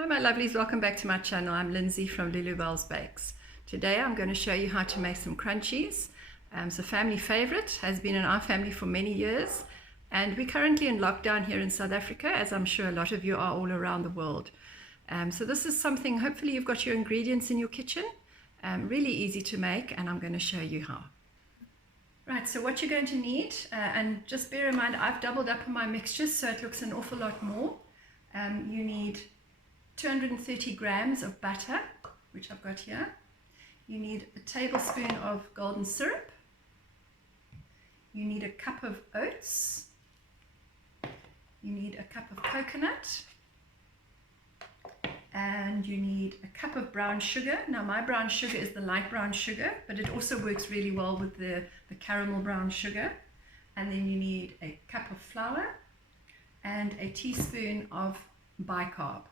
Hi my lovelies, welcome back to my channel. I'm Lindsay from Lulubelle's Bakes. Today I'm going to show you how to make some crunchies. It's a family favorite, has been in our family for many years, and we're currently in lockdown here in South Africa, as I'm sure a lot of you are all around the world. So this is something, hopefully you've got your ingredients in your kitchen, really easy to make, and I'm going to show you how. Right, so what you're going to need, and just bear in mind I've doubled up on my mixtures so it looks an awful lot more. You need 230 grams of butter, which I've got here. You need a tablespoon of golden syrup. You need a cup of oats. You need a cup of coconut. And you need a cup of brown sugar. Now my brown sugar is the light brown sugar, but it also works really well with the caramel brown sugar. And then you need a cup of flour and a teaspoon of bicarb.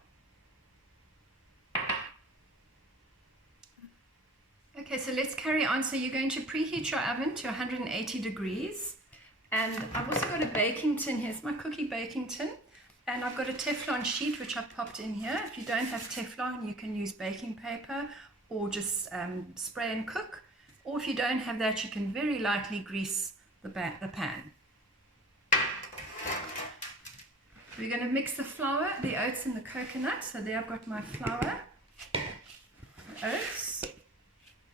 Okay, so let's carry on. So you're going to preheat your oven to 180 degrees. And I've also got a baking tin here. It's my cookie baking tin. And I've got a Teflon sheet, which I've popped in here. If you don't have Teflon, you can use baking paper or just spray and cook. Or if you don't have that, you can very lightly grease the pan. We're going to mix the flour, the oats and the coconut. So there I've got my flour, the oats,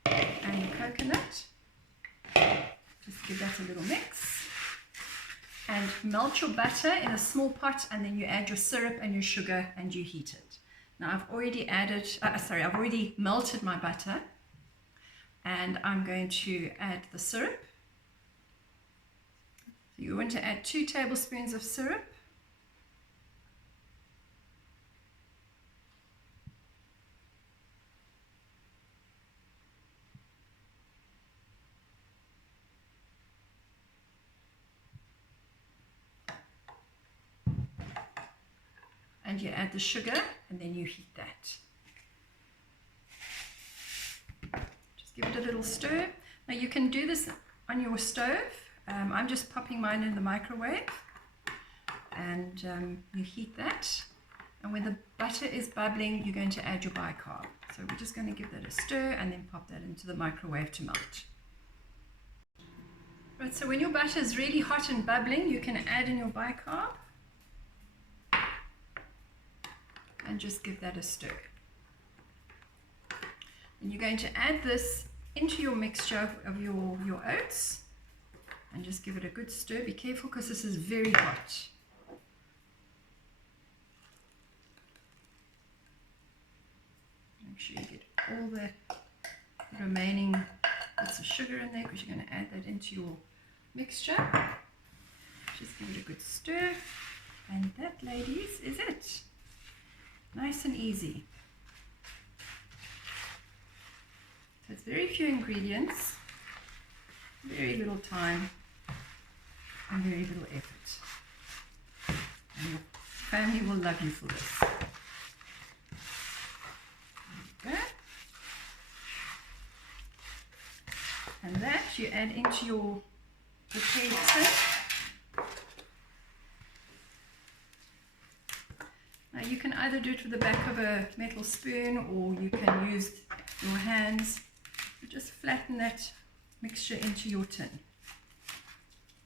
and the coconut. Just give that a little mix. And melt your butter in a small pot, and then you add your syrup and your sugar and you heat it. Now I've already I've already melted my butter, and I'm going to add the syrup. So you want to add 2 tablespoons of syrup. And you add the sugar, and then you heat that. Just give it a little stir. Now you can do this on your stove. I'm just popping mine in the microwave, and you heat that. And when the butter is bubbling, you're going to add your bicarb. So we're just going to give that a stir and then pop that into the microwave to melt. Right, so when your butter is really hot and bubbling, you can add in your bicarb. And just give that a stir. And you're going to add this into your mixture of your oats, and just give it a good stir. Be careful because this is very hot. Make sure you get all the remaining bits of sugar in there, because you're going to add that into your mixture. Just give it a good stir, and that, ladies, is it. Nice and easy. So it's very few ingredients, very little time, and very little effort. And your family will love you for this. There you go. And that you add into your prepared tin. Now you can either do it with the back of a metal spoon, or you can use your hands. You just flatten that mixture into your tin.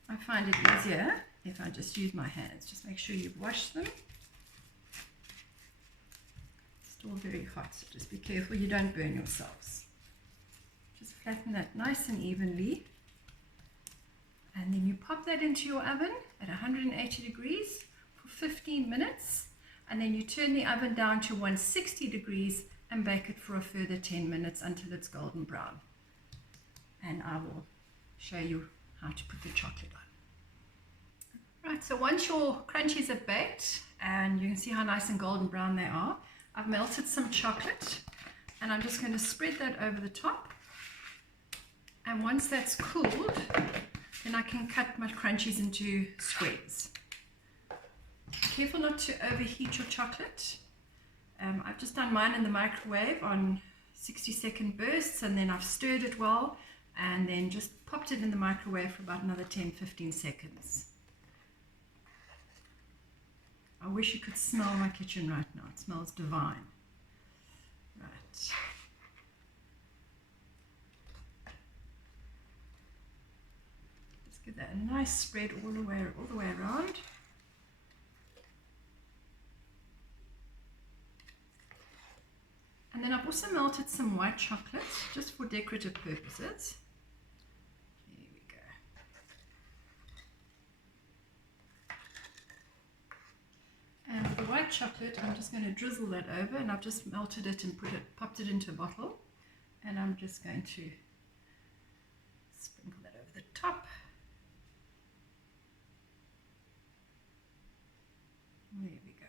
I find it easier if I just use my hands. Just make sure you've washed them. Still very hot, so just be careful you don't burn yourselves. Just flatten that nice and evenly. And then you pop that into your oven at 180 degrees for 15 minutes. And then you turn the oven down to 160 degrees and bake it for a further 10 minutes until it's golden brown. And I will show you how to put the chocolate on. Right, so once your crunchies are baked, and you can see how nice and golden brown they are, I've melted some chocolate, and I'm just going to spread that over the top. And once that's cooled, then I can cut my crunchies into squares. Careful not to overheat your chocolate. I've just done mine in the microwave on 60-second bursts, and then I've stirred it well, and then just popped it in the microwave for about another 10-15 seconds. I wish you could smell my kitchen right now. It smells divine. Right. Let's give that a nice spread all the way around. And then I've also melted some white chocolate just for decorative purposes. There we go. And with the white chocolate, I'm just going to drizzle that over, and I've just melted it and popped it into a bottle. And I'm just going to sprinkle that over the top. There we go.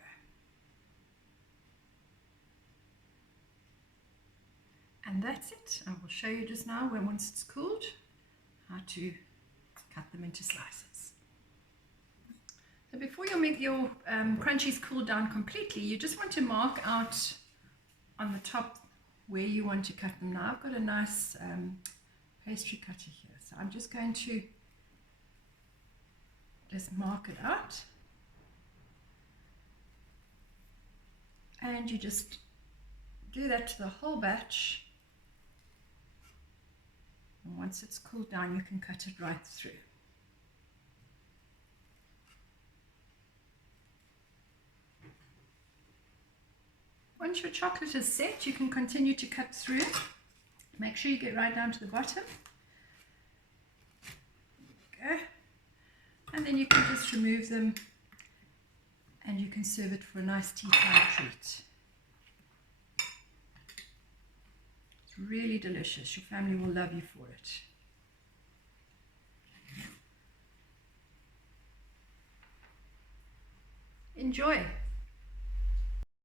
And that's it. I will show you just now, when once it's cooled, how to cut them into slices. So before you make your crunchies cool down completely, you just want to mark out on the top where you want to cut them. Now I've got a nice pastry cutter here, so I'm just going to just mark it out, and you just do that to the whole batch. And once it's cooled down, you can cut it right through. Once your chocolate is set, you can continue to cut through. Make sure you get right down to the bottom. There we go. And then you can just remove them, and you can serve it for a nice tea time treat. Really delicious. Your family will love you for it. Enjoy.